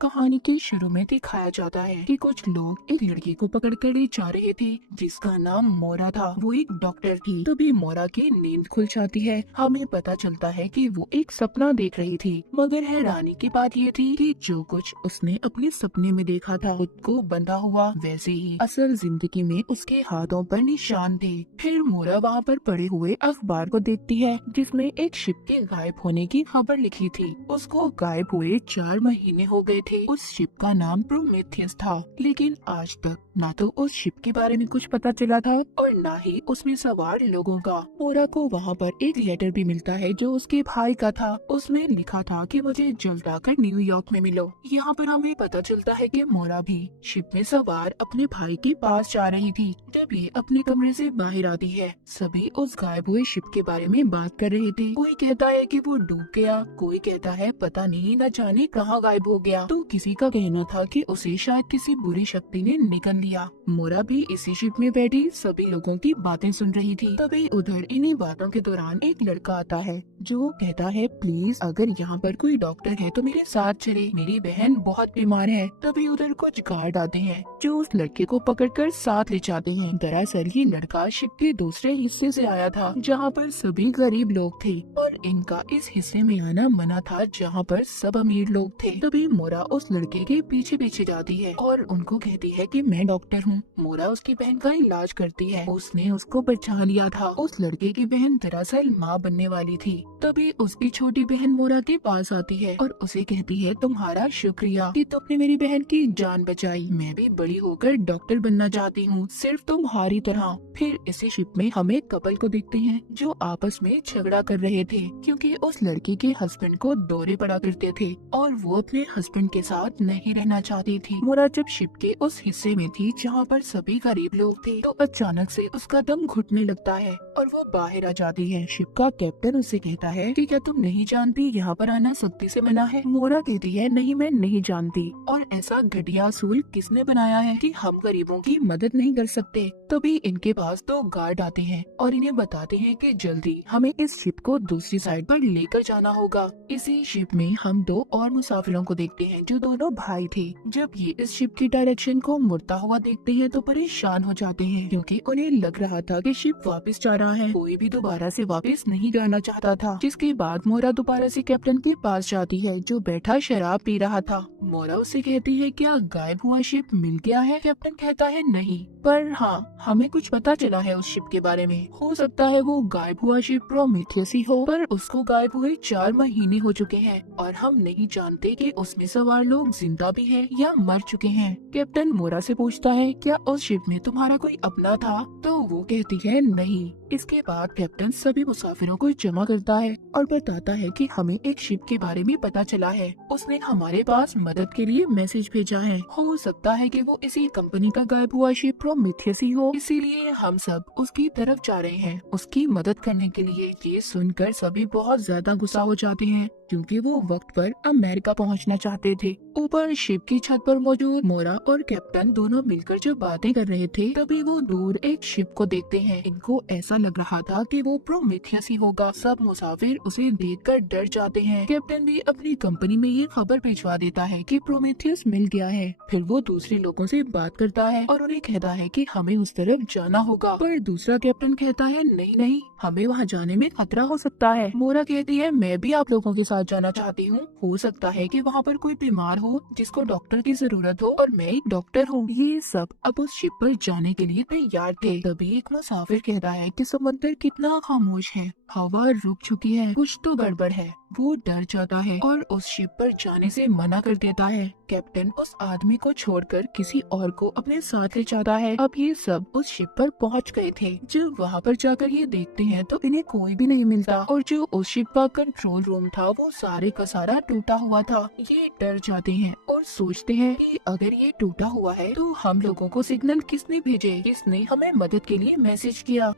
कहानी के शुरू में दिखाया जाता है कि कुछ लोग एक लड़की को पकड़कर ले जा रहे थे जिसका नाम मोरा था। वो एक डॉक्टर थी। तभी मोरा की नींद खुल जाती है। हमें पता चलता है कि वो एक सपना देख रही थी, मगर हैरानी की बात ये थी कि जो कुछ उसने अपने सपने में देखा था खुद को बंधा हुआ, वैसे ही असल जिंदगी में उसके हाथों पर निशान थे। फिर मोरा वहाँ पर पड़े हुए अखबार को देखती है जिसमें एक शिप के गायब होने की खबर लिखी थी। उसको गायब हुए 4 महीने हो गए थे। उस शिप का नाम प्रोमेथियस था, लेकिन आज तक ना तो उस शिप के बारे में कुछ पता चला था और ना ही उसमें सवार लोगों का। मोरा को वहाँ पर एक लेटर भी मिलता है जो उसके भाई का था। उसमें लिखा था कि मुझे जल्द आकर न्यूयॉर्क में मिलो। यहाँ पर हमें पता चलता है कि मोरा भी शिप में सवार अपने भाई के पास जा रही थी। जब ये अपने कमरे से बाहर आती है, सभी उस गायब हुए शिप के बारे में बात कर रहे थे। कोई कहता है कि वो डूब गया, कोई कहता है पता नहीं न जाने कहाँ गायब हो गया, तो किसी का कहना था कि उसे शायद किसी बुरी शक्ति ने निगल लिया। मोरा भी इसी शिप में बैठी सभी लोगों की बातें सुन रही थी। तभी उधर इन्हीं बातों के दौरान एक लड़का आता है जो कहता है, प्लीज अगर यहाँ पर कोई डॉक्टर है तो मेरे साथ चले, मेरी बहन बहुत बीमार है। तभी उधर कुछ गार्ड आते हैं जो उस लड़के को पकड़कर साथ ले जाते हैं। दरअसल ये लड़का शिप के दूसरे हिस्से से आया था जहाँ पर सभी गरीब लोग थे और इनका इस हिस्से में आना मना था जहाँ पर सब अमीर लोग थे। तभी मोरा उस लड़के के पीछे पीछे जाती है और उनको कहती है कि मैं डॉक्टर हूँ। मोरा उसकी बहन का इलाज करती है। उसने उसको बचा लिया था। उस लड़के की बहन दरअसल माँ बनने वाली थी। तभी उसकी छोटी बहन मोरा के पास आती है और उसे कहती है, तुम्हारा शुक्रिया कि तुमने मेरी बहन की जान बचाई। मैं भी बड़ी होकर डॉक्टर बनना चाहती हूँ, सिर्फ तुम्हारी तरह। फिर इसी शिप में हम एक कपल को देखते हैं जो आपस में झगड़ा कर रहे थे क्योंकि उस लड़की के हस्बैंड को दौरे पड़ा करते थे और वो अपने हस्बैंड के साथ नहीं रहना चाहती थी। मोरा जब शिप के उस हिस्से में थी जहाँ पर सभी गरीब लोग थे तो अचानक से उसका दम घुटने लगता है और वो बाहर आ जाती है। शिप का कैप्टन उससे कहता है कि क्या तुम नहीं जानती यहाँ पर आना सख्ती से मना है। मोरा कहती है, नहीं मैं नहीं जानती, और ऐसा घटिया असूल किसने बनाया है कि हम गरीबों की मदद नहीं कर सकते। तभी इनके पास 2 गार्ड आते हैं और इन्हें बताते हैं कि जल्दी हमें इस शिप को दूसरी साइड पर लेकर जाना होगा। इसी शिप में हम 2 और मुसाफिरों को देखते हैं जो दोनों भाई थे। जब ये इस शिप की डायरेक्शन को मुड़ता हुआ देखते हैं तो परेशान हो जाते हैं क्योंकि उन्हें लग रहा था कि शिप वापस जा रहा है। कोई भी दोबारा से वापस नहीं जाना चाहता था। जिसके बाद मोरा दोबारा से कैप्टन के पास जाती है जो बैठा शराब पी रहा था। मोरा उसे कहती है, क्या गायब हुआ शिप मिल गया है? कैप्टन कहता है, नहीं, पर हाँ हमें कुछ पता चला है उस शिप के बारे में। हो सकता है वो गायब हुआ शिप प्रोमेथियस ही हो, पर उसको गायब हुए 4 महीने हो चुके हैं और हम नहीं जानते कि उसमें सवार लोग जिंदा भी हैं या मर चुके हैं। कैप्टन मोरा से पूछता है, क्या उस शिप में तुम्हारा कोई अपना था? तो वो कहती है, नहीं। इसके बाद कैप्टन सभी मुसाफिरों को जमा करता है और बताता है कि हमें एक शिप के बारे में पता चला है। उसने हमारे पास मदद के लिए मैसेज भेजा है। हो सकता है कि वो इसी कंपनी का गायब हुआ शिप प्रोमेथियस ही हो, इसीलिए हम सब उसकी तरफ जा रहे हैं उसकी मदद करने के लिए। ये सुनकर सभी बहुत ज्यादा गुस्सा हो जाते हैं क्योंकि वो वक्त पर अमेरिका पहुंचना चाहते थे। ऊपर शिप की छत पर मौजूद मोरा और कैप्टन दोनों मिलकर जो बातें कर रहे थे तभी वो दूर एक शिप को देखते हैं। इनको ऐसा लग रहा था कि वो प्रोमेथियस ही होगा। सब मुसाफिर उसे देखकर डर जाते हैं। कैप्टन भी अपनी कंपनी में ये खबर भिजवा देता है कि प्रोमेथियस मिल गया है। फिर वो दूसरे लोगों से बात करता है और उन्हें कहता है कि हमें उस तरफ जाना होगा, पर दूसरा कैप्टन कहता है, नहीं नहीं, हमें वहाँ जाने में खतरा हो सकता है। मोरा कहती है, मैं भी आप लोगों के साथ जाना चाहती हूँ। हो सकता है कि वहाँ पर कोई बीमार हो जिसको डॉक्टर की जरूरत हो और मैं एक डॉक्टर हूँ। ये सब अब उस शिप पर जाने के लिए तैयार थे। तभी एक मुसाफिर कहता है कि समंदर कितना खामोश है, हवा रुक चुकी है, कुछ तो गड़बड़ है। वो डर जाता है और उस शिप पर जाने से मना कर देता है। कैप्टन उस आदमी को छोड़कर किसी और को अपने साथ ले जाता है। अब ये सब उस शिप पर पहुंच गए थे। जब वहाँ पर जाकर ये देखते हैं तो इन्हें कोई भी नहीं मिलता और जो उस शिप का कंट्रोल रूम था वो सारे का सारा टूटा हुआ था। ये डर जाते हैं और सोचते हैं कि अगर ये टूटा हुआ है तो हम लोगों को सिग्नल किसने भेजे, किसने हमें मदद के लिए मैसेज किया।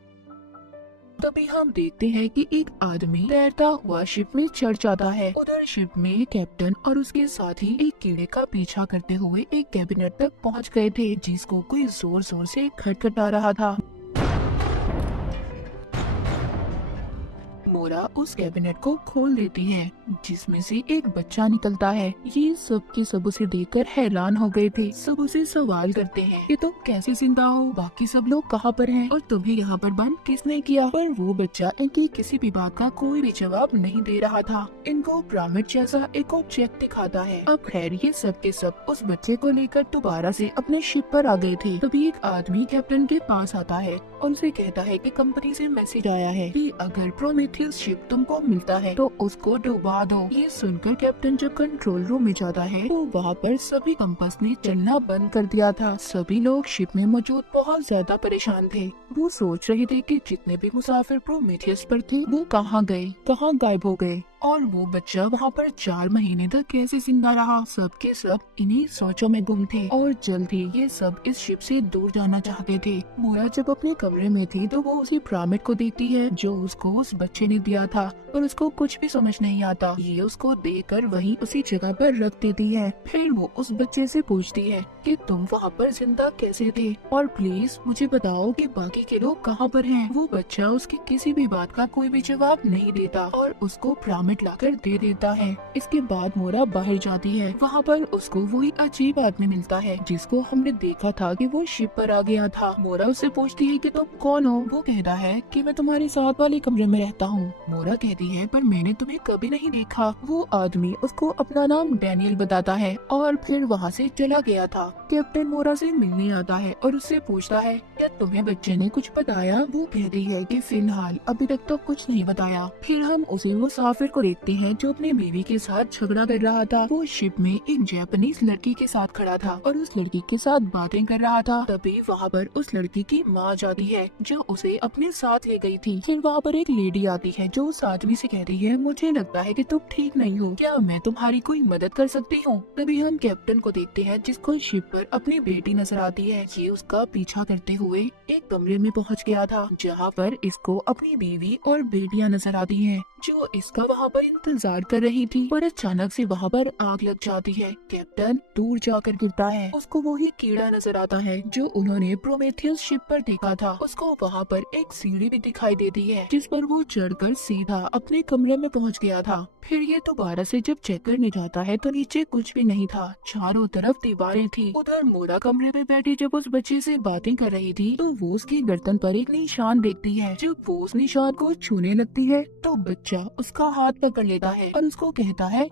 तभी हम देखते हैं कि एक आदमी तैरता हुआ शिप में चढ़ जाता है। उधर शिप में कैप्टन और उसके साथी एक कीड़े का पीछा करते हुए एक कैबिनेट तक पहुंच गए थे जिसको कोई जोर जोर से खटखटा रहा था। मोरा उस कैबिनेट को खोल देती है जिसमें से एक बच्चा निकलता है। ये सब के सब उसे देखकर हैरान हो गए थे। सब उसे सवाल करते हैं कि तुम कैसे जिंदा हो, बाकी सब लोग कहाँ पर हैं और तुम्हें यहाँ पर बंद किसने किया। पर वो बच्चा इनकी किसी भी बात का कोई भी जवाब नहीं दे रहा था। इनको पिरामिड जैसा एक ऑब्जेक्ट दिखाता है। अब खैर ये सब के सब उस बच्चे को लेकर दोबारा से अपने शिप पर आ गए थे। तभी एक आदमी कैप्टन के पास आता है और उसे कहता है कि कंपनी से मैसेज आया है कि अगर प्रोमेथियस शिप तुमको मिलता है तो उसको डुबा दो। ये सुनकर कैप्टन जब कंट्रोल रूम में जाता है तो वहाँ पर सभी कंपास ने चलना बंद कर दिया था। सभी लोग शिप में मौजूद बहुत ज्यादा परेशान थे। वो सोच रहे थे कि जितने भी मुसाफिर प्रोमेथियस पर थे वो कहाँ गए, कहाँ गायब हो गए और वो बच्चा वहाँ पर 4 महीने तक कैसे जिंदा रहा। सब के सब इन्हीं सोचों में गुम थे और जल्द ही ये सब इस शिप से दूर जाना चाहते थे। मोरा जब अपने कमरे में थी तो वो उसी पिरामिड को देखती है जो उसको उस बच्चे ने दिया था और उसको कुछ भी समझ नहीं आता। ये उसको देखकर वहीं उसी जगह पर रख देती है। फिर वो उस बच्चे से पूछती है कि तुम वहाँ पर जिंदा कैसे थे और प्लीज मुझे बताओ कि बाकी के लोग कहाँ पर हैं। वो बच्चा उसकी किसी भी बात का कोई भी जवाब नहीं देता और उसको पिरामिड लाकर दे देता है। इसके बाद मोरा बाहर जाती है। वहाँ पर उसको वही अजीब आदमी मिलता है जिसको हमने देखा था कि वो शिप पर आ गया था। मोरा उससे पूछती है कि तुम कौन हो। वो कहता है कि मैं तुम्हारे साथ वाले कमरे में रहता हूँ। मोरा कहती है पर मैंने तुम्हें कभी नहीं देखा। वो आदमी उसको अपना नाम डैनियल बताता है और फिर वहाँ से चला गया था। कैप्टन मोरा से मिलने आता है और उससे पूछता है क्या तुम्हें बच्चे ने कुछ बताया। वो कहती है कि फिलहाल अभी तक तो कुछ नहीं बताया। फिर हम उसे मुसाफिर को देखते हैं जो अपने बीवी के साथ झगड़ा कर रहा था। वो शिप में एक जापानीज लड़की के साथ खड़ा था और उस लड़की के साथ बातें कर रहा था। तभी वहाँ पर उस लड़की की माँ जाती है जो उसे अपने साथ ले गई थी। फिर वहाँ पर एक लेडी आती है जो उस आदमी से कहती है मुझे लगता है कि तुम ठीक नहीं हो, क्या मैं तुम्हारी कोई मदद कर सकती हूँ। तभी हम कैप्टन को देखते हैं जिसको शिप पर अपनी बेटी नजर आती है। ये उसका पीछा करते हुए एक कमरे में पहुँच गया था जहाँ पर इसको अपनी बीवी और बेटियां नजर आती हैं जो इसका वहाँ पर इंतजार कर रही थी। पर अचानक से वहाँ पर आग लग जाती है। कैप्टन दूर जाकर गिरता है। उसको वही कीड़ा नजर आता है जो उन्होंने प्रोमेथियस शिप पर देखा था। उसको वहाँ पर एक सीढ़ी भी दिखाई देती है जिस पर वो चढ़कर सीधा अपने कमरे में पहुँच गया था। फिर ये दोबारा से जब चेक करने जाता है तो नीचे कुछ भी नहीं था। चारों तरफ दीवारें थी। उधर मोरा कमरे में बैठी जब उस बच्चे से बातें कर रही थी तो वो उसकी गर्दन पर एक निशान देखती है। जब वो उस निशान को छूने लगती है तो बच्चा उसका हाथ पकड़ लेता है और उसको कहता है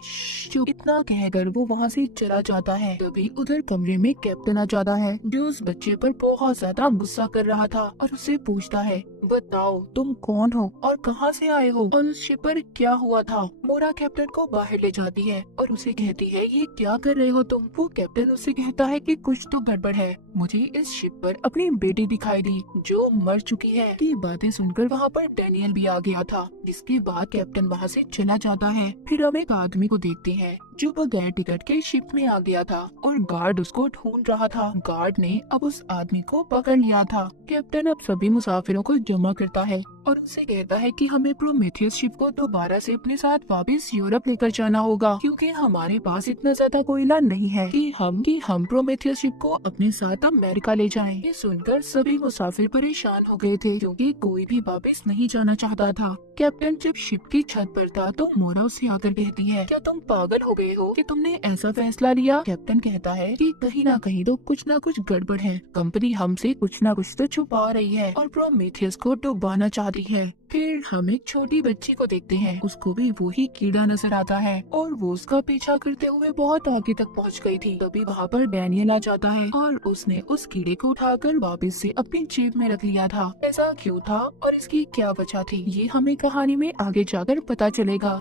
चुप। इतना कहकर वो वहाँ से चला जाता है। तभी उधर कमरे में कैप्टन आ जाता है जो उस बच्चे पर बहुत ज्यादा गुस्सा कर रहा था और उससे पूछता है बताओ तुम कौन हो और कहाँ से आए हो और उस शिप पर क्या हुआ था। मोरा कैप्टन को बाहर ले जाती है और उसे कहती है ये क्या कर रहे हो तुम। वो कैप्टन उससे कहता है कि कुछ तो गड़बड़ है, मुझे इस शिप पर अपनी बेटी दिखाई दी जो मर चुकी है। ये बातें सुनकर वहाँ पर डैनियल भी आ गया था जिसके बाद कैप्टन वहाँ से चला जाता है। फिर हम एक आदमी को देखते हैं जो बगैर टिकट के शिप में आ गया था और गार्ड उसको ढूंढ रहा था। गार्ड ने अब उस आदमी को पकड़ लिया था। कैप्टन अब सभी मुसाफिरों को जमा करता है और उनसे कहता है कि हमें प्रोमेथियस शिप को दोबारा से अपने साथ वापस यूरोप लेकर जाना होगा क्योंकि हमारे पास इतना ज्यादा कोयला नहीं है कि हम प्रोमेथियस शिप को अपने साथ अमेरिका ले जाएं। ये सुनकर सभी मुसाफिर परेशान हो गए थे क्योंकि कोई भी वापस नहीं जाना चाहता था। कैप्टन जब शिप की छत पर था तो मोरा उससे आकर कहती है क्या तुम पागल हो गए हो कि तुमने ऐसा फैसला लिया। कैप्टन कहता है कि कहीं ना कहीं तो कुछ ना कुछ गड़बड़ है, कंपनी हमसे कुछ ना कुछ तो छुपा रही है और प्रोमेथियस को डुबाना चाहती है। फिर हम एक छोटी बच्ची को देखते हैं, उसको भी वही कीड़ा नजर आता है और वो उसका पीछा करते हुए बहुत आगे तक पहुंच गई थी। तभी वहाँ पर डैनियल आ जाता है और उसने उस कीड़े को उठाकर वापस से अपनी जेब में रख लिया था। ऐसा क्यों था और इसकी क्या वजह थी ये हमें कहानी में आगे जाकर पता चलेगा।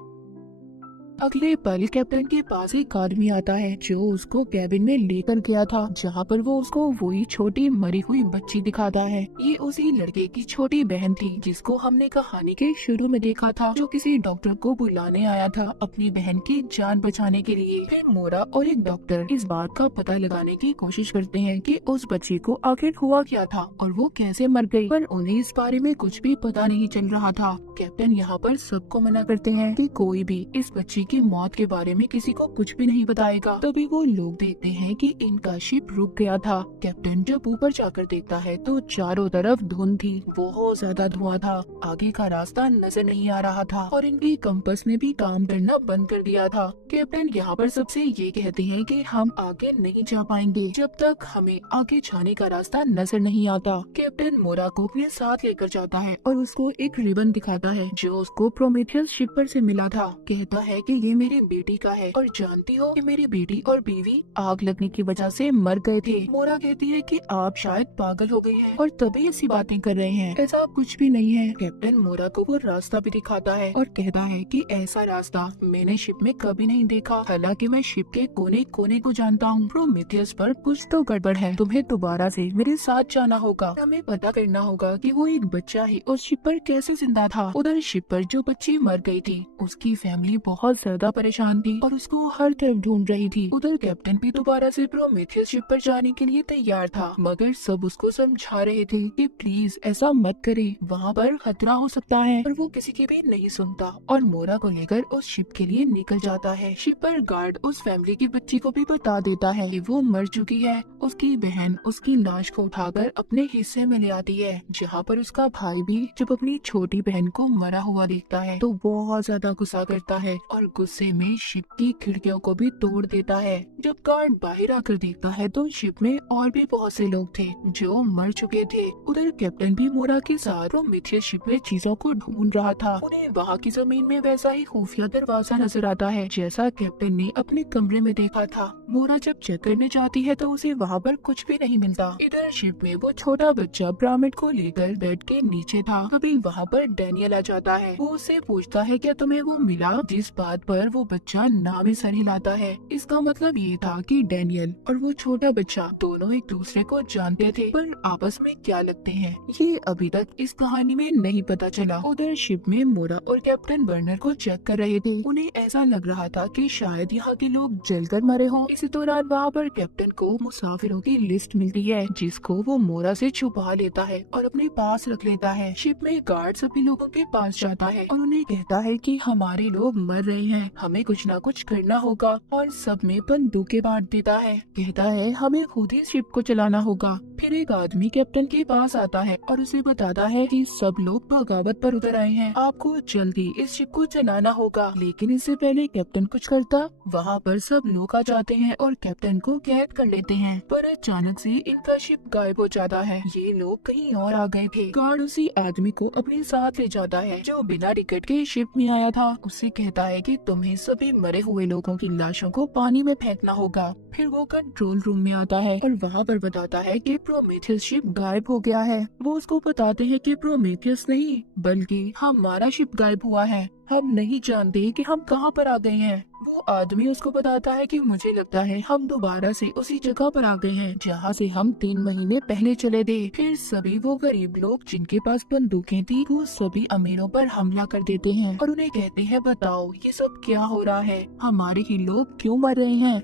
अगले पल कैप्टन के पास एक आदमी आता है जो उसको कैबिन में लेकर गया था जहाँ पर वो उसको वही छोटी मरी हुई बच्ची दिखाता है। ये उसी लड़के की छोटी बहन थी जिसको हमने कहानी के शुरू में देखा था जो किसी डॉक्टर को बुलाने आया था अपनी बहन की जान बचाने के लिए। फिर मोरा और एक डॉक्टर इस बात का पता लगाने की कोशिश करते हैं कि उस बच्ची को आखिर हुआ क्या था और वो कैसे मर गई, पर उन्हें इस बारे में कुछ भी पता नहीं चल रहा था। कैप्टन यहाँ पर सबको मना करते हैं कि कोई भी इस बच्ची बच्ची की मौत के बारे में किसी को कुछ भी नहीं बताएगा। तभी वो लोग देखते हैं कि इनका शिप रुक गया था। कैप्टन जब ऊपर जाकर देखता है तो चारों तरफ धुंध थी, बहुत ज्यादा धुआं था, आगे का रास्ता नजर नहीं आ रहा था और इनकी कंपास ने भी काम करना बंद कर दिया था। कैप्टन यहाँ पर सबसे ये कहते हैं कि हम आगे नहीं जा पाएंगे जब तक हमें आगे जाने का रास्ता नजर नहीं आता। कैप्टन मोरा को अपने साथ लेकर जाता है और उसको एक रिबन दिखाता है जो उसको प्रोमेथियस शिप पर से मिला था। कहता है कि ये मेरी बेटी का है और जानती हो कि मेरी बेटी और बीवी आग लगने की वजह से मर गए थे। मोरा कहती है कि आप शायद पागल हो गई हैं और तभी ऐसी बातें कर रहे हैं, ऐसा कुछ भी नहीं है। कैप्टन मोरा को वो रास्ता भी दिखाता है और कहता है कि ऐसा रास्ता मैंने शिप में कभी नहीं देखा, हालांकि मैं शिप के कोने कोने को जानता हूँ। प्रोमेथियस पर कुछ तो गड़बड़ है, तुम्हें दोबारा से मेरे साथ जाना होगा, हमें पता करना होगा कि वो एक बच्चा ही उस शिप पर कैसे जिंदा था। उधर शिप पर जो बच्ची मर गई थी उसकी फैमिली बहुत ज्यादा परेशान थी और उसको हर तरफ ढूंढ रही थी। उधर कैप्टन भी दोबारा से प्रोमेथियस शिप पर जाने के लिए तैयार था, मगर सब उसको समझा रहे थे कि प्लीज ऐसा मत करे, वहाँ पर खतरा हो सकता है, पर वो किसी की भी नहीं सुनता और मोरा को लेकर उस शिप के लिए निकल जाता है। शिप पर गार्ड उस फैमिली की बच्ची को भी बता देता है कि वो मर चुकी है। उसकी बहन उसकी लाश को उठाकर अपने हिस्से में ले आती है, जहाँ पर उसका भाई भी जब अपनी छोटी बहन को मरा हुआ देखता है तो बहुत ज्यादा गुस्सा करता है और गुस्से में शिप की खिड़कियों को भी तोड़ देता है। जब गार्ड बाहर आकर देखता है तो शिप में और भी बहुत से लोग थे जो मर चुके थे। उधर कैप्टन भी मोरा के साथ प्रोमेथियस शिप में चीजों को ढूंढ रहा था। उन्हें वहाँ की जमीन में वैसा ही खुफिया दरवाजा नजर आता है जैसा कैप्टन ने अपने कमरे में देखा था। मोरा जब चेक करने जाती है तो उसे वहाँ पर कुछ भी नहीं मिलता। इधर शिप में वो छोटा बच्चा ब्राह्मण को लेकर बेड के नीचे था। तभी वहाँ पर डैनियल आ जाता है। वो उससे पूछता है क्या तुम्हें वो मिला, जिस बात पर वो बच्चा नाम ही सर हिलाता है। इसका मतलब ये था कि डैनियल और वो छोटा बच्चा दोनों एक दूसरे को जानते थे, पर आपस में क्या लगते हैं ये अभी तक इस कहानी में नहीं पता चला। उधर शिप में मोरा और कैप्टन बर्नर को चेक कर रहे थे। उन्हें ऐसा लग रहा था कि शायद यहाँ के लोग जलकर मरे हों। इसी दौरान वहाँ पर कैप्टन को मुसाफिरों की लिस्ट मिलती है जिसको वो मोरा से छुपा लेता है और अपने पास रख लेता है। शिप में गार्ड सभी लोगों के पास जाता है और उन्हें कहता है कि हमारे लोग मर रहे हैं, हमें कुछ ना कुछ करना होगा और सब में बंदूकें बांट देता है। कहता है हमें खुद ही शिप को चलाना होगा। फिर एक आदमी कैप्टन के पास आता है और उसे बताता है कि सब लोग बगावत पर उतर आए हैं, आपको जल्दी इस शिप को चलाना होगा। लेकिन इससे पहले कैप्टन कुछ करता, वहाँ पर सब लोग आ जाते हैं और कैप्टन को कैद कर लेते हैं। पर अचानक से इनका शिप गायब हो जाता है, ये लोग कहीं और आ गए थे। गार्ड उसी आदमी को अपने साथ ले जाता है जो बिना टिकट के शिप में आया था। उससे कहता है कि तुम्हें सभी मरे हुए लोगों की लाशों को पानी में फेंकना होगा। फिर वो कंट्रोल रूम में आता है और वहाँ पर बताता है कि प्रोमेथियस शिप गायब हो गया है। वो उसको बताते हैं कि प्रोमेथियस नहीं बल्कि हमारा शिप गायब हुआ है, हम नहीं जानते कि हम कहाँ पर आ गए हैं। वो आदमी उसको बताता है कि मुझे लगता है हम दोबारा से उसी जगह पर आ गए हैं जहाँ से हम 3 महीने पहले चले थे। फिर सभी वो गरीब लोग जिनके पास बंदूकें थी वो सभी अमीरों पर हमला कर देते हैं और उन्हें कहते हैं बताओ ये सब क्या हो रहा है, हमारे ही लोग क्यों मर रहे हैं।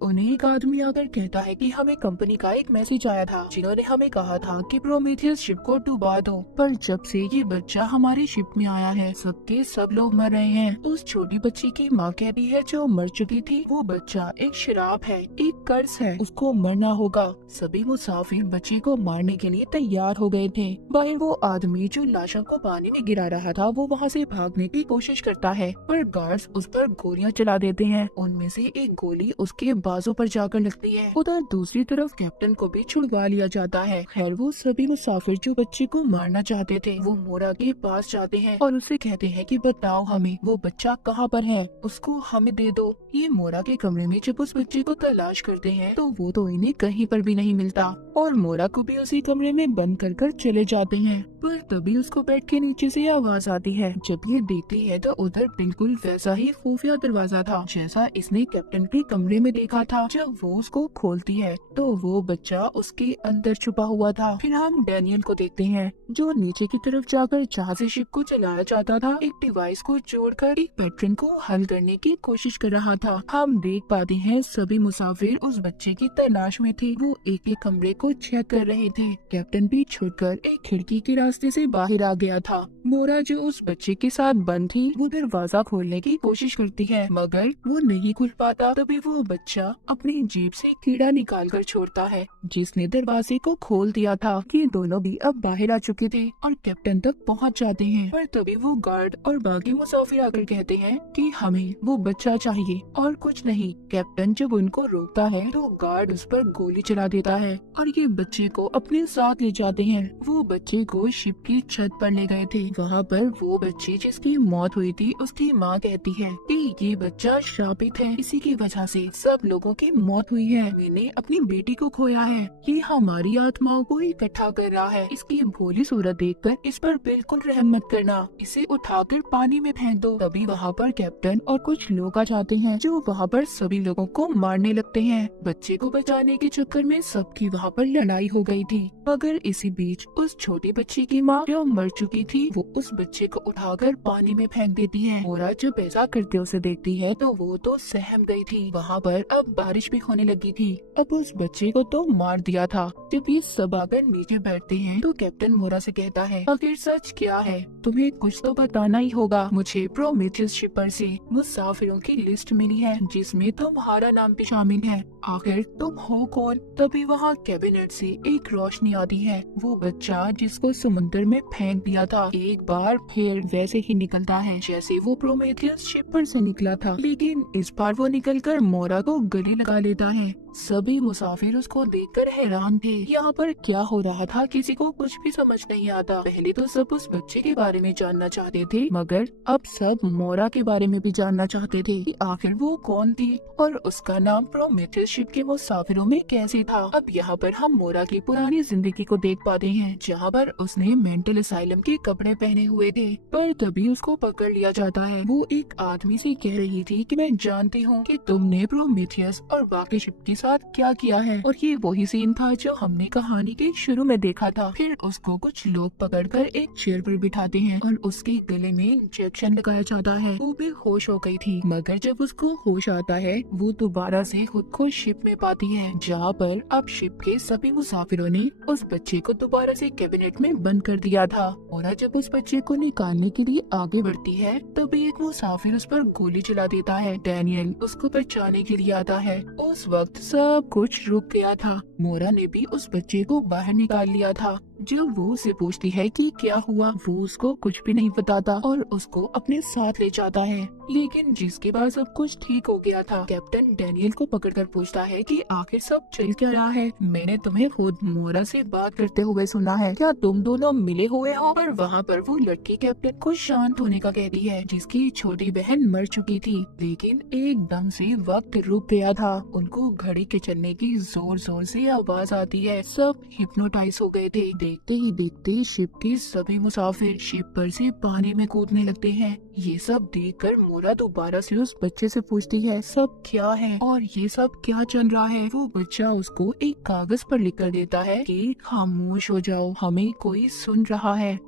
उन्हें एक आदमी आकर कहता है कि हमें कंपनी का एक मैसेज आया था जिन्होंने हमें कहा था कि प्रोमेथियस शिप को डुबा दो, पर जब से ये बच्चा हमारे शिप में आया है सबके सब लोग मर रहे हैं। उस छोटी बच्ची की माँ कहती है जो मर चुकी थी वो बच्चा एक शराब है, एक कर्ज है, उसको मरना होगा। सभी मुसाफिर बच्चे को मारने के लिए तैयार हो गए थे। बाहर वो आदमी जो लाशों को पानी में गिरा रहा था वो वहाँ से भागने की कोशिश करता है, पर गार्ड्स उस पर गोलियां चला देते हैं। उनमें से एक गोली उसके बाजू पर जाकर लगती है। उधर दूसरी तरफ कैप्टन को भी छुड़वा लिया जाता है। खैर वो सभी मुसाफिर जो बच्चे को मारना चाहते थे वो मोरा के पास जाते हैं और उससे कहते हैं कि बताओ हमें वो बच्चा कहाँ पर है, उसको हमें दे दो। ये मोरा के कमरे में जब उस बच्चे को तलाश करते हैं तो वो तो इन्हें कहीं पर भी नहीं मिलता और मोरा को भी उसी कमरे में बंद कर चले जाते हैं। पर तभी उसको बेड के नीचे से आवाज आती है। जब ये देखती है तो उधर बिल्कुल वैसा ही खुफिया दरवाजा था जैसा इसने कैप्टन के कमरे में देखा था। जब वो उसको खोलती है तो वो बच्चा उसके अंदर छुपा हुआ था। फिर हम डैनियल को देखते हैं जो नीचे की तरफ जाकर जहाँ से शिप को चलाया जाता था एक डिवाइस को जोड़कर एक पैटर्न को हल करने की कोशिश कर रहा था। हम देख पाते हैं सभी मुसाफिर उस बच्चे की तलाश में थे। वो एक एक कमरे को चेक कर रहे थे। कैप्टन भी छुटकर एक खिड़की के रास्ते से बाहर आ गया था। मोरा जो उस बच्चे के साथ बंद थी वो दरवाजा खोलने की कोशिश करती है मगर वो नहीं खुल पाता। तभी वो बच्चा अपनी जेब से कीड़ा निकाल कर छोड़ता है जिसने दरवाजे को खोल दिया था। ये दोनों भी अब बाहर आ चुके थे और कैप्टन तक पहुंच जाते हैं। पर तभी वो गार्ड और बाकी मुसाफिर आकर कहते हैं कि हमें वो बच्चा चाहिए और कुछ नहीं। कैप्टन जब उनको रोकता है तो गार्ड उस पर गोली चला देता है और ये बच्चे को अपने साथ ले जाते हैं। वो बच्चे को शिप की छत पर ले गए थे। वहाँ पर वो बच्चे जिसकी मौत हुई थी उसकी माँ कहती है कि ये बच्चा शापित है, इसी की वजह से सब लोगों की मौत हुई है। मैंने अपनी बेटी को खोया है। ये हमारी आत्माओं को इकट्ठा कर रहा है। इसकी भोली सूरत देखकर इस पर बिल्कुल रहम मत करना। इसे उठाकर पानी में फेंक दो। तभी वहाँ पर कैप्टन और कुछ लोग आ जाते हैं जो वहाँ पर सभी लोगों को मारने लगते हैं। बच्चे को बचाने के चक्कर में सबकी वहाँ पर लड़ाई हो गई थी। मगर इसी बीच उस छोटे बच्चे की माँ जो मर चुकी थी वो उस बच्चे को उठाकर पानी में फेंक देती है। मोरा जब ऐसा करते उसे देखती है तो वो तो सहम गई थी। वहाँ पर अब बारिश भी होने लगी थी। अब उस बच्चे को तो मार दिया था। जब ये सब आकर नीचे बैठते हैं तो कैप्टन मोरा से कहता है आखिर सच क्या है, तुम्हें कुछ तो बताना ही होगा। मुझे प्रोमेथियस शिपर से मुसाफिरों की लिस्ट मिली है जिसमें तुम्हारा नाम भी शामिल है। आखिर तुम हो कौन? तभी वहाँ कैबिनेट से एक रोशनी आती है। वो बच्चा जिसको समुद्र में फेंक दिया था एक बार फिर वैसे ही निकलता है जैसे वो प्रोमेथियस शिपर से निकला था, लेकिन इस बार वो निकलकर मोरा को गले लगा लेता है। सभी मुसाफिर उसको देखकर हैरान थे। यहाँ पर क्या हो रहा था किसी को कुछ भी समझ नहीं आता। पहले तो सब उस बच्चे के बारे में जानना चाहते थे मगर अब सब मोरा के बारे में भी जानना चाहते थे कि आखिर वो कौन थी और उसका नाम प्रोमेथियस शिप के मुसाफिरों में कैसे था। अब यहाँ पर हम मोरा की पुरानी जिंदगी को देख पाते हैं जहाँ पर उसने मेंटल असाइलम के कपड़े पहने हुए थे। पर तभी उसको पकड़ लिया जाता है। वो एक आदमी से कह रही थी कि मैं जानती हूँ कि तुमने प्रोमेथियस और बाकी शिप के साथ क्या किया है। और ये वही सीन था जो हमने कहानी के शुरू में देखा था। फिर उसको कुछ लोग पकड़कर एक चेयर पर बिठाते हैं और उसके गले में इंजेक्शन लगाया जाता है। वो भी होश हो गई थी मगर जब उसको होश आता है वो दोबारा से खुद को शिप में पाती है जहाँ पर अब शिप के सभी मुसाफिरों ने उस बच्चे को दोबारा से कैबिनेट में बंद कर दिया था। और जब उस बच्चे को निकालने के लिए आगे बढ़ती है तभी एक मुसाफिर उस पर गोली चला देता है। डैनियल उसको बचाने के लिए आता है। उस वक्त सब कुछ रुक गया था। मोरा ने भी उस बच्चे को बाहर निकाल लिया था। जब वो उसे पूछती है कि क्या हुआ वो उसको कुछ भी नहीं बताता और उसको अपने साथ ले जाता है। लेकिन जिसके बाद सब कुछ ठीक हो गया था कैप्टन डैनियल को पकड़कर पूछता है कि आखिर सब चल क्या रहा है। मैंने तुम्हें खुद मोरा से बात करते हुए सुना है, क्या तुम दोनों मिले हुए हो? और वहाँ पर वो लड़की कैप्टन को शांत होने का कहती है जिसकी छोटी बहन मर चुकी थी। लेकिन एकदम से वक्त रुक गया था। उनको घड़ी के चलने की जोर जोर से आवाज आती है। सब हिप्नोटाइज हो गए थे। देखते ही देखते शिप के सभी मुसाफिर शिप पर से पानी में कूदने लगते हैं। ये सब देखकर मोरा दोबारा से उस बच्चे से पूछती है सब क्या है और ये सब क्या चल रहा है। वो बच्चा उसको एक कागज पर लिख कर देता है कि खामोश हो जाओ, हमें कोई सुन रहा है।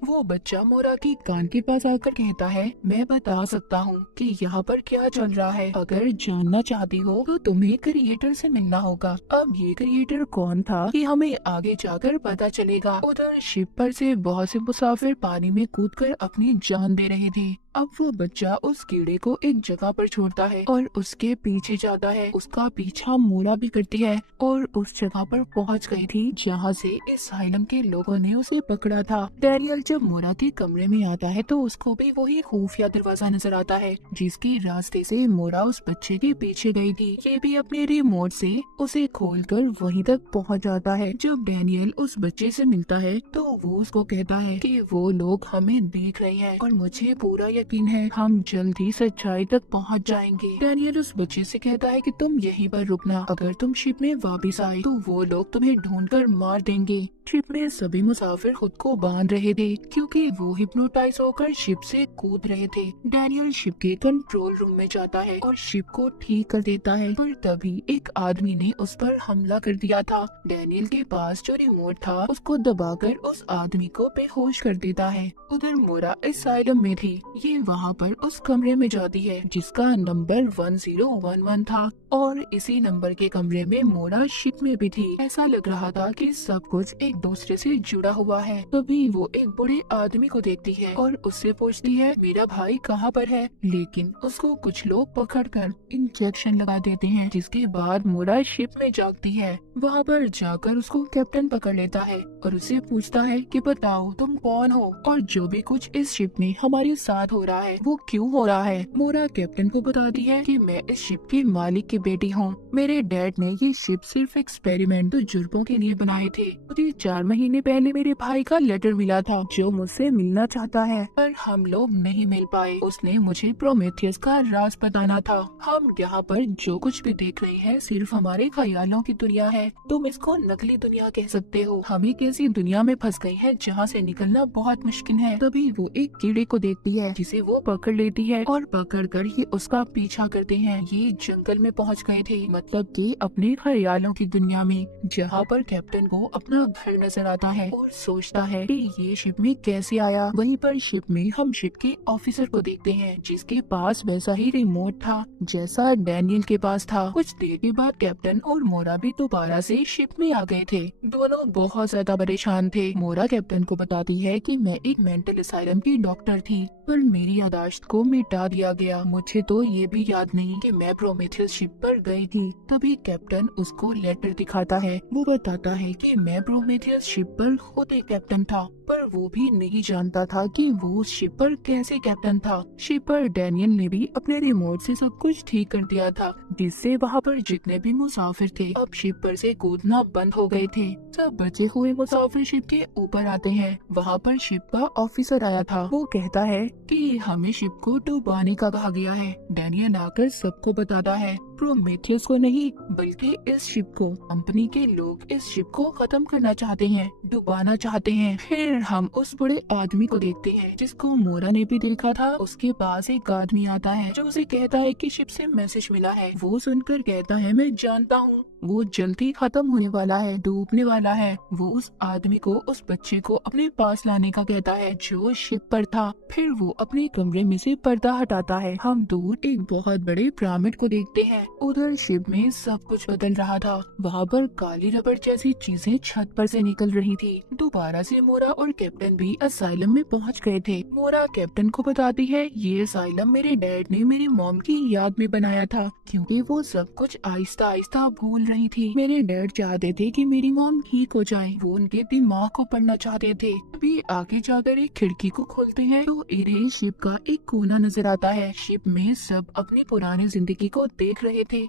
वो बच्चा मोरा की कान के पास आकर कहता है मैं बता सकता हूँ कि यहाँ पर क्या चल रहा है। अगर जानना चाहती हो तो तुम्हें क्रिएटर से मिलना होगा। अब ये क्रिएटर कौन था कि हमें आगे जाकर पता चलेगा। उधर शिप पर से बहुत से मुसाफिर पानी में कूदकर अपनी जान दे रहे थे। अब वो बच्चा उस कीड़े को एक जगह पर छोड़ता है और उसके पीछे जाता है। उसका पीछा मोरा भी करती है और उस जगह पर पहुंच गई थी जहां से इस साइलम के लोगों ने उसे पकड़ा था। डैनियल जब मोरा के कमरे में आता है तो उसको भी वही खुफिया दरवाजा नजर आता है जिसके रास्ते से मोरा उस बच्चे के पीछे गई थी। ये भी अपने रिमोट से उसे खोलकर वहीं तक पहुंच जाता है। जब डैनियल उस बच्चे से मिलता है तो वो उसको कहता है कि वो लोग हमें देख रहे हैं और मुझे पूरा यकीन है हम जल्द ही सच्चाई तक पहुंच जाएंगे। डैनियल उस बच्चे से कहता है कि तुम यहीं पर रुकना, अगर तुम शिप में वापस आए तो वो लोग तुम्हें ढूंढकर मार देंगे। शिप में सभी मुसाफिर खुद को बांध रहे थे क्योंकि वो हिप्नोटाइज होकर शिप से कूद रहे थे। डैनियल शिप के कंट्रोल रूम में जाता है और शिप को ठीक कर देता है, पर तभी एक आदमी ने उस पर हमला कर दिया था। डैनियल के पास जो रिमोट था उसको दबाकर उस आदमी को बेहोश कर देता है। उधर मोरा असाइलम में थी। ये वहाँ पर उस कमरे में जाती है जिसका नंबर 1011 था और इसी नंबर के कमरे में मोरा शिप में भी थी। ऐसा लग रहा था कि सब कुछ एक दूसरे से जुड़ा हुआ है। तभी वो एक बूढ़े आदमी को देखती है और उससे पूछती है मेरा भाई कहाँ पर है, लेकिन उसको कुछ लोग पकड़कर इंजेक्शन लगा देते हैं, जिसके बाद मोरा शिप में जागती है। वहाँ पर जाकर उसको कैप्टन पकड़ लेता है और उससे पूछता है कि बताओ तुम कौन हो और जो भी कुछ इस शिप में हमारे साथ हो रहा है वो क्यों हो रहा है। मोरा कैप्टन को बताती है कि मैं इस शिप के मालिक की बेटी हूँ। मेरे डैड ने ये शिप सिर्फ एक्सपेरिमेंट तजुर्बों के लिए बनाए थे। मुझे 4 महीने पहले मेरे भाई का लेटर मिला था जो मुझसे मिलना चाहता है, पर हम लोग नहीं मिल पाए। उसने मुझे प्रोमेथियस का राज बताना था। हम यहाँ पर जो कुछ भी देख रहे हैं सिर्फ हमारे ख्यालों की दुनिया है। तुम इसको नकली दुनिया कह सकते हो। हम एक ऐसी दुनिया में फंस गए हैं जहाँ से निकलना बहुत मुश्किल है। तभी वो एक कीड़े को देखती है जिसे वो पकड़ लेती है और पकड़कर ये उसका पीछा करते हैं। ये जंगल में पहुँच गए थे, मतलब कि अपने ख्यालों की दुनिया में, जहाँ पर कैप्टन को अपना घर नजर आता है और सोचता है कि ये शिप में कैसे आया। वहीं पर शिप में हम शिप के ऑफिसर को देखते हैं जिसके पास वैसा ही रिमोट था जैसा डैनियल के पास था। कुछ देर के बाद कैप्टन और मोरा भी दोबारा से शिप में आ गए थे। दोनों बहुत ज्यादा परेशान थे। मोरा कैप्टन को बताती है कि मैं एक मेंटल असाइलम की डॉक्टर थी, पर मेरी यादाश्त को मिटा दिया गया। मुझे तो ये भी याद नहीं कि मैं प्रोमेथियस शिप पर गई थी। तभी कैप्टन उसको लेटर दिखाता है। वो बताता है कि मैं प्रोमेथियस शिप पर खुद एक कैप्टन था, पर वो भी नहीं जानता था कि वो उस शिप पर कैसे कैप्टन था। शिप पर डैनियल ने भी अपने रिमोट से सब कुछ ठीक कर दिया था, जिससे वहाँ पर जितने भी मुसाफिर थे अब शिप पर से कूदना बंद हो गए थे। सब बचे हुए मुसाफिर शिप के ऊपर आते हैं। वहाँ पर शिप का ऑफिसर आया था। वो कहता है कि हमें शिप को डुबाने का कहा गया है। डैनियल आकर सबको बताता है, प्रोमेथियस को नहीं बल्कि इस शिप को। कंपनी के लोग इस शिप को खत्म करना चाहते हैं, डुबाना चाहते हैं। फिर हम उस बड़े आदमी को देखते हैं जिसको मोरा ने भी देखा था। उसके पास एक आदमी आता है जो उसे कहता है कि शिप से मैसेज मिला है। वो सुनकर कहता है मैं जानता हूँ, वो जल्दी खत्म होने वाला है, डूबने वाला है। वो उस आदमी को उस बच्चे को अपने पास लाने का कहता है जो शिप पर था। फिर वो अपने कमरे में से पर्दा हटाता है। हम दूर एक बहुत बड़े पिरामिड को देखते हैं। उधर शिप में सब कुछ बदल रहा था। वहाँ पर काली रबड़ जैसी चीजें छत पर से निकल रही थी। दोबारा से मोरा और कैप्टन भी असाइलम में पहुँच गए थे। मोरा कैप्टन को बताती है ये असाइलम मेरे डैड ने मेरे मॉम की याद में बनाया था, क्योंकि वो सब कुछ आहिस्ता आहिस्ता भूल रही थी। मेरे डैड चाहते थे कि मेरी मॉम ठीक हो जाए। वो उनके दिमाग को पढ़ना चाहते थे। अभी आगे जाकर एक खिड़की को खोलते हैं तो इन्हें शिप का एक कोना नजर आता है। शिप में सब अपनी पुरानी जिंदगी को देख रहे थे।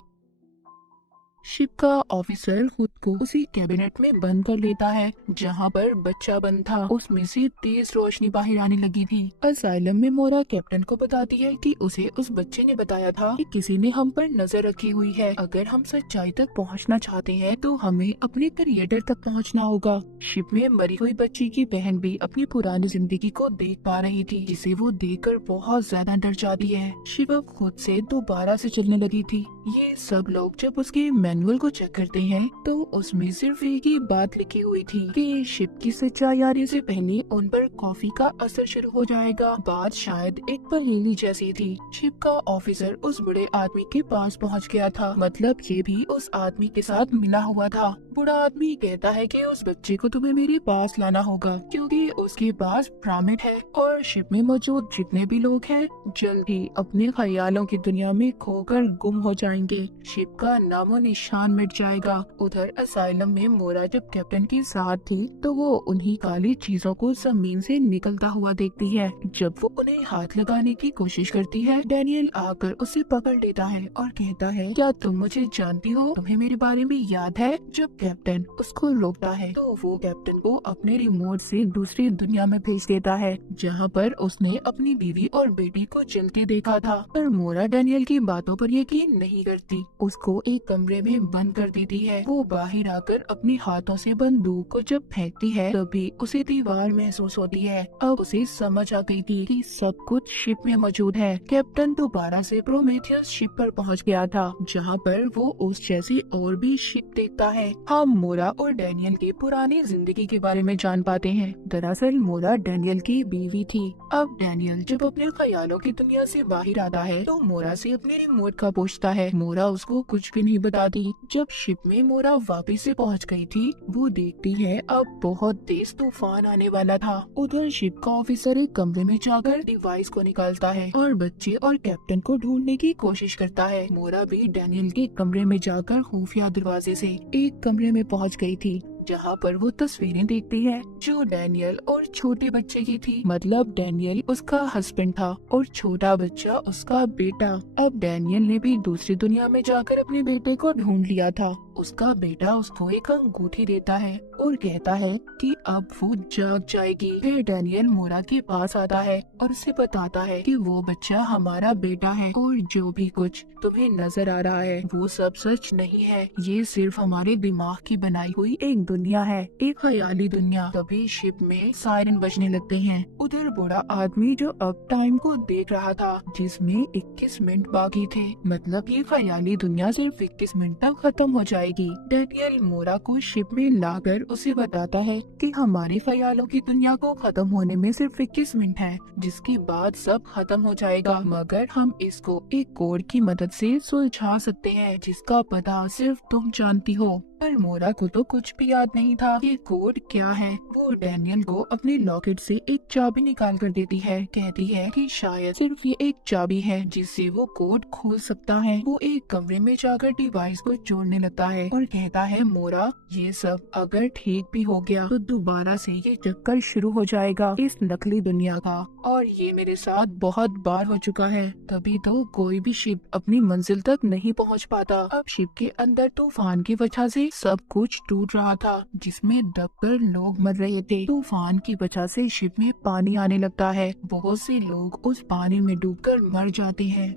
शिप का ऑफिसर खुद को उसी कैबिनेट में बंद कर लेता है जहाँ पर बच्चा बंद था। उसमें से तेज रोशनी बाहर आने लगी थी। असाइलम में मोरा कैप्टन को बताती है कि उसे उस बच्चे ने बताया था कि किसी ने हम पर नजर रखी हुई है। अगर हम सच्चाई तक पहुँचना चाहते हैं तो हमें अपने क्रिएटर तक पहुँचना होगा। शिप में मरी हुई बच्ची की बहन भी अपनी पुरानी जिंदगी को देख पा रही थी, जिसे वो देखकर बहुत ज्यादा डर जाती है। शिव अब खुद से दोबारा से चलने लगी थी। ये सब लोग जब उसके मैनुअल को चेक करते हैं तो उसमें सिर्फ एक ही बात लिखी हुई थी कि शिप की सच्चाई आने से पहले उन पर कॉफी का असर शुरू हो जाएगा। बात शायद एक पहेली जैसी थी। शिप का ऑफिसर उस बड़े आदमी के पास पहुंच गया था, मतलब ये भी उस आदमी के साथ मिला हुआ था। बूढ़ा आदमी कहता है कि उस बच्चे को तुम्हें मेरे पास लाना होगा क्योंकि उसके पास पिरामिड है और शिप में मौजूद जितने भी लोग हैं जल्द ही अपने ख्यालों की दुनिया में खोकर गुम हो जाएंगे। शिप का नामो निशान मिट जाएगा। उधर असाइलम में मोरा जब कैप्टन के साथ थी तो वो उन्हीं काली चीजों को जमीन से निकलता हुआ देखती है। जब वो उन्हें हाथ लगाने की कोशिश करती है, डैनियल आकर उसे पकड़ लेता है और कहता है क्या तुम मुझे जानती हो, तुम्हें मेरे बारे में याद है। जब कैप्टन उसको रोकता है तो वो कैप्टन को अपने रिमोट से दूसरी दुनिया में भेज देता है, जहाँ पर उसने अपनी बीवी और बेटी को जलते देखा था। पर मोरा डैनियल की बातों पर यकीन नहीं करती, उसको एक कमरे में बंद कर देती है। वो बाहर आकर अपने हाथों से बंदूक को जब फेंकती है तभी उसे दीवार महसूस होती है। अब उसे समझ आ गई थी कि सब कुछ शिप में मौजूद है। कैप्टन दोबारा से प्रोमेथियस शिप पर पहुंच गया था, जहां पर वो उस जैसी और भी शिप देखता है। हम मोरा और डैनियल की पुरानी जिंदगी के बारे में जान पाते हैं। दरअसल मोरा डैनियल की बीवी थी। अब डैनियल जब अपने ख्यालों की दुनिया से बाहर आता है तो मोरा से अपने रिमोट का पूछता है। मोरा उसको कुछ भी नहीं बताती। जब शिप में मोरा वापस से पहुंच गई थी, वो देखती है अब बहुत तेज तूफान आने वाला था। उधर शिप का ऑफिसर एक कमरे में जाकर डिवाइस को निकालता है और बच्चे और कैप्टन को ढूंढने की कोशिश करता है। मोरा भी डैनियल के कमरे में जाकर खुफिया दरवाजे से एक कमरे में पहुंच गई थी, जहाँ पर वो तस्वीरें देखती है जो डैनियल और छोटे बच्चे की थी। मतलब डैनियल उसका हस्बैंड था और छोटा बच्चा उसका बेटा। अब डैनियल ने भी दूसरी दुनिया में जाकर अपने बेटे को ढूंढ लिया था। उसका बेटा उसको एक अंगूठी देता है और कहता है कि अब वो जाग जाएगी। फिर डैनियल मोरा के पास आता है और उसे बताता है कि वो बच्चा हमारा बेटा है और जो भी कुछ तुम्हें नजर आ रहा है वो सब सच नहीं है। ये सिर्फ हमारे दिमाग की बनाई हुई एक दुनिया है, एक ख्याली दुनिया। तभी शिप में सायरन बजने लगते हैं। उधर बूढ़ा आदमी जो अब टाइम को देख रहा था, जिसमें 21 मिनट बाकी थे। मतलब ये ख्याली दुनिया सिर्फ 21 मिनट तक खत्म हो जाएगी। डैनियल मोरा को शिप में लाकर उसे बताता है कि हमारे ख्यालों की दुनिया को खत्म होने में सिर्फ 21 मिनट है, जिसके बाद सब खत्म हो जाएगा, मगर हम इसको एक कोड की मदद से सुलझा सकते हैं जिसका पता सिर्फ तुम जानती हो। पर मोरा को तो कुछ भी याद नहीं था ये कोड क्या है। वो डैनियल को अपने लॉकेट से एक चाबी निकाल कर देती है। कहती है कि शायद सिर्फ ये एक चाबी है जिससे वो कोड खोल सकता है। वो एक कमरे में जाकर डिवाइस को जोड़ने लगता है और कहता है मोरा, ये सब अगर ठीक भी हो गया तो दोबारा से ये चक्कर शुरू हो जाएगा इस नकली दुनिया का, और ये मेरे साथ बहुत बार हो चुका है। तभी तो कोई भी शिप अपनी मंजिल तक नहीं पहुंच पाता। अब शिप के अंदर तूफान की वजह से सब कुछ टूट रहा था, जिसमें दबकर लोग मर रहे थे। तूफान की वजह से शिप में पानी आने लगता है। बहुत से लोग उस पानी में डूबकर मर जाते हैं।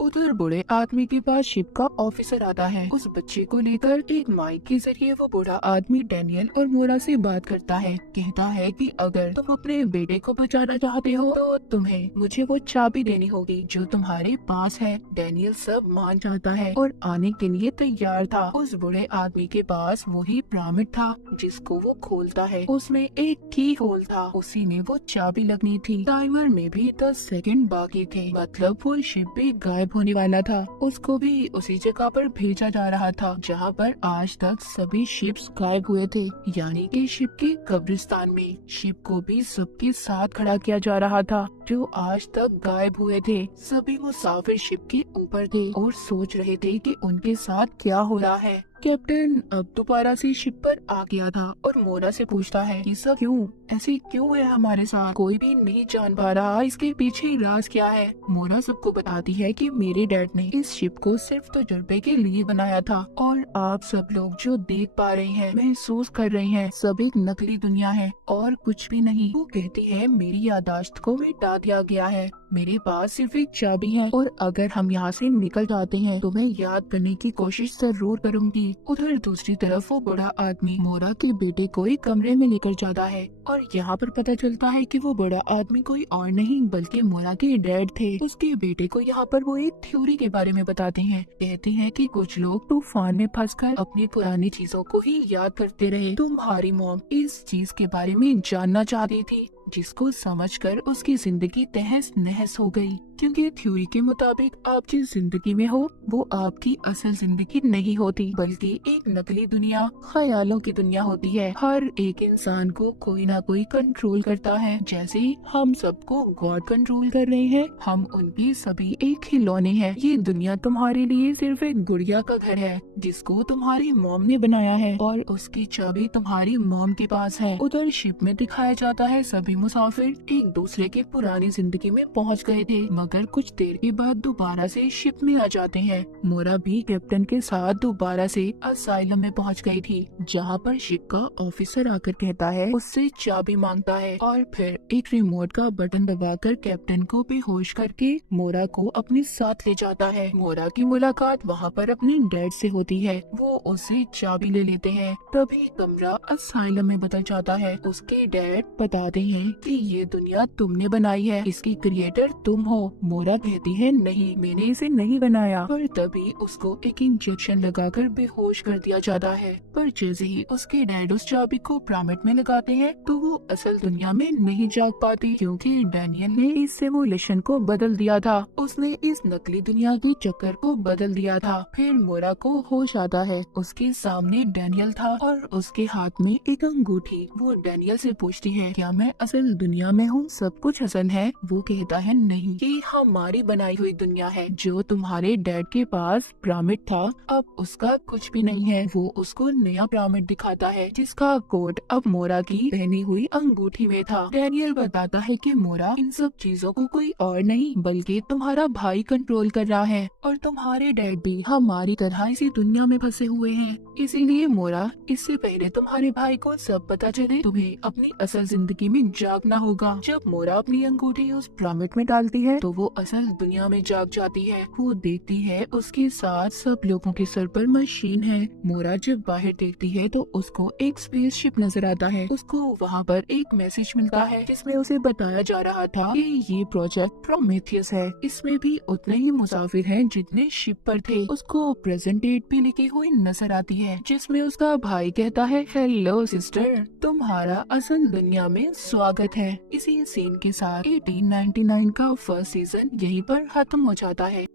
उधर बूढ़े आदमी के पास शिप का ऑफिसर आता है। उस बच्चे को लेकर एक माइक के जरिए वो बूढ़ा आदमी डैनियल और मोरा से बात करता है। कहता है कि अगर तुम अपने बेटे को बचाना चाहते हो तो तुम्हें मुझे वो चाबी देनी होगी जो तुम्हारे पास है। डैनियल सब मान जाता है और आने के लिए तैयार था। उस बूढ़े आदमी के पास वही पिरामिड था जिसको वो खोलता है। उसमें एक की होल था, उसी में वो चाबी लगनी थी। टाइमर में भी 10 सेकंड बाकी थे। मतलब फुल शिप भी गायब होने वाला था। उसको भी उसी जगह पर भेजा जा रहा था जहाँ पर आज तक सभी शिप्स गायब हुए थे, यानी कि शिप के कब्रिस्तान में। शिप को भी सबके साथ खड़ा किया जा रहा था जो आज तक गायब हुए थे। सभी मुसाफिर शिप के ऊपर थे और सोच रहे थे कि उनके साथ क्या हो रहा है। कैप्टन अब दोबारा से शिप पर आ गया था और मोरा से पूछता है कि सब क्यों ऐसे क्यों है हमारे साथ, कोई भी नहीं जान पा रहा इसके पीछे राज क्या है। मोरा सबको बताती है कि मेरे डैड ने इस शिप को सिर्फ तजुर्बे के लिए बनाया था और आप सब लोग जो देख पा रहे हैं, महसूस कर रहे हैं, सब एक नकली दुनिया है और कुछ भी नहीं। वो कहती है मेरी यादाश्त को मिटा दिया गया है, मेरे पास सिर्फ एक चाबी है और अगर हम यहाँ से निकल जाते हैं तो मैं याद करने की कोशिश जरूर करूंगी। उधर दूसरी तरफ वो बड़ा आदमी मोरा के बेटे को एक कमरे में लेकर जाता है और यहाँ पर पता चलता है कि वो बड़ा आदमी कोई और नहीं बल्कि मोरा के डैड थे। उसके बेटे को यहाँ पर वो एक थ्योरी के बारे में बताते हैं। कहते हैं कि कुछ लोग तूफान में फंसकर अपनी पुरानी चीजों को ही याद करते रहे। तुम्हारी मॉम इस चीज के बारे में जानना चाहती थी, जिसको समझकर उसकी जिंदगी तहस नहस हो गई। क्योंकि थ्योरी के मुताबिक आप जिस जिंदगी में हो वो आपकी असल जिंदगी नहीं होती, बल्कि एक नकली दुनिया, ख्यालों की दुनिया होती है। हर एक इंसान को कोई ना कोई कंट्रोल करता है। जैसे हम सबको गॉड कंट्रोल कर रहे हैं, हम उनके सभी एक खिलौने हैं। ये दुनिया तुम्हारे लिए सिर्फ एक गुड़िया का घर है जिसको तुम्हारी मॉम ने बनाया है और उसकी चाबी तुम्हारी मॉम के पास है। उधर शिप में दिखाया जाता है सभी मुसाफिर एक दूसरे की पुरानी जिंदगी में पहुंच गए थे, मगर कुछ देर के बाद दोबारा से शिप में आ जाते हैं। मोरा भी कैप्टन के साथ दोबारा से असाइलम में पहुंच गई थी, जहां पर शिप का ऑफिसर आकर कहता है, उससे चाबी मांगता है और फिर एक रिमोट का बटन दबाकर कैप्टन को बेहोश करके मोरा को अपने साथ ले जाता है। मोरा की मुलाकात वहाँ पर अपने डैड से होती है। वो उससे चाबी ले लेते हैं। तभी कमरा असाइलम में बदल जाता है। उसके डैड बताते हैं कि ये दुनिया तुमने बनाई है, इसकी क्रिएटर तुम हो। मोरा कहती है, नहीं, मैंने इसे नहीं बनाया। पर तभी उसको एक इंजेक्शन लगाकर बेहोश कर दिया जाता है। पर जैसे ही उसके डैड उस चाबी को पिरामिड में लगाते हैं तो वो असल दुनिया में नहीं जाग पाती, क्योंकि डैनियल ने इस सिमुलेशन को बदल दिया था। उसने इस नकली दुनिया के चक्कर को बदल दिया था। फिर मोरा को होश आता है। उसके सामने डैनियल था और उसके हाथ में एक अंगूठी। वो डैनियल से पूछती है, क्या मैं असल दुनिया में हूँ, सब कुछ असल है? वो कहता है, नहीं, ये हमारी बनाई हुई दुनिया है। जो तुम्हारे डैड के पास पिरामिड था, अब उसका कुछ भी नहीं है। वो उसको नया पिरामिड दिखाता है, जिसका कोड अब मोरा की पहनी हुई अंगूठी में था। डैनियल बताता है कि मोरा, इन सब चीजों को कोई और नहीं बल्कि तुम्हारा भाई कंट्रोल कर रहा है, और तुम्हारे डैड भी हमारी तरह इसी दुनिया में फंसे हुए हैं। इसीलिए मोरा, इससे पहले तुम्हारे भाई को सब पता चले, तुम्हें अपनी असल जिंदगी में जागना होगा। जब मोरा अपनी अंगूठी उस पिरामिड में डालती है तो वो असल दुनिया में जाग जाती है। वो देखती है उसके साथ सब लोगों के सर पर मशीन है। मोरा जब बाहर देखती है तो उसको एक स्पेसशिप नजर आता है। उसको वहाँ पर एक मैसेज मिलता है जिसमें उसे बताया जा रहा था कि ये प्रोजेक्ट प्रोमेथियस है। इसमें भी उतने ही मुसाफिर हैं जितने शिप पर थे। उसको प्रेजेंट डेट भी लिखी हुई नजर आती है, जिसमें उसका भाई कहता है, हेलो सिस्टर, तुम्हारा असल दुनिया में स्वागत है। इसी सीन के साथ 1899 का फर्स्ट सीजन यहीं पर खत्म हो जाता है।